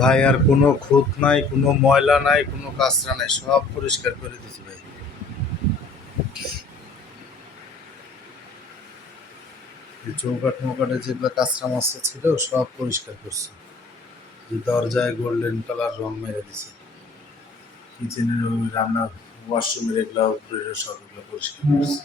ভাই আর কোনো খুঁত নাই, কোনো ময়লা নাই, কোনো কাঁচরা নাই, সব পরিষ্কার করে দিছি ভাই। এই চৌকাঠ মৌকাঠে যেগুলো কাঁচরা মাছরা ছিল সব পরিষ্কার করছি। এই দরজায় গোল্ডেন কালার রং মেরে দিছি। কিচেনের ওই রান্না ওয়াশরুমের এগুলো উপরে সব এগুলো পরিষ্কার করছি।